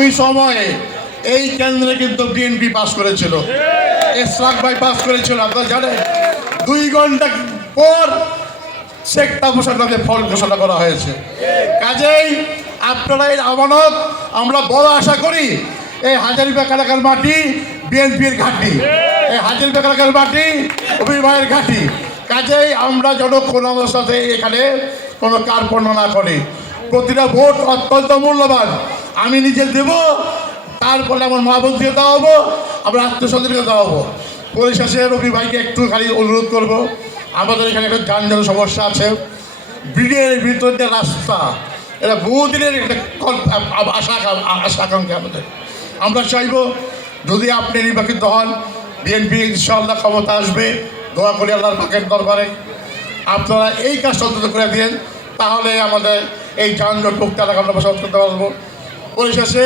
ওই সময়ে এই কেন্দ্রে কিন্তু বিএনপি পাস করেছিল, এশরাক ভাই পাস করেছিল। আপনারা জানেন 2 ঘন্টা পর শেখ তাপসের নামে ফল ঘোষণা করা হয়েছে। কাজেই আপনারা এই আমানত, আমরা বড় আশা করি এই হাজারীবাগ এলাকার মাটি বিএনপির ঘাঁটি, এই হাজারীবাগ এলাকার মাটি অভির ভাইয়ের ঘাঁটি। কাজেই আমরা যেন কোনো অবস্থাতে এখানে কোনো কার্পণ্য না করি। প্রতিটা ভোট অত্যন্ত মূল্যবান। আমি নিজে দেব, তারপরে আমার মা বোনকে দেওয়া হবো, আমরা আত্মীয়স্বজনকে দেওয়া হবো। পরিশেষে রবি ভাইকে একটু খালি অনুরোধ করব, আমাদের এখানে একটা যানজট সমস্যা আছে, ব্রিগের ভিতর দিয়ে রাস্তা, এটা বহুদিনের একটা আশা আকাঙ্ক্ষা আমাদের। আমরা চাইব যদি আপনি নির্বাচিত হন, বিএনপি ইনশাআল্লাহ ক্ষমতা আসবে, দোয়া করি আল্লাহর পাকের দরবারে আপনারা এই কাজটা অন্তত করে দিন, তাহলে আমাদের এই যানজট মুক্ত এলাকা আমরা বসবাস করতে পারবো। পরিশেষে